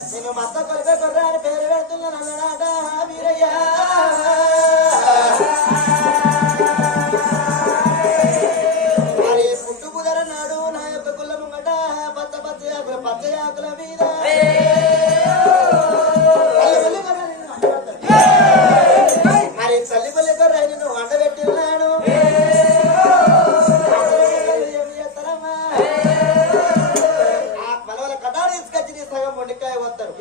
నేను మత్త కొరక కొర్రాని పేరు పెడుతున్నాను అన్నమాట వీరయ్యా. మరి పుట్టు కుదరన్నాడు నా యొక్క గుల్ల ముంగట పచ్చ ఆకుల మీద మరి తల్లి పల్లి కొర్ర నేను వంట పెట్టిన్నాను. మనవల కటాలు తీసుకొచ్చి సగం మొండికాయ వస్తారు.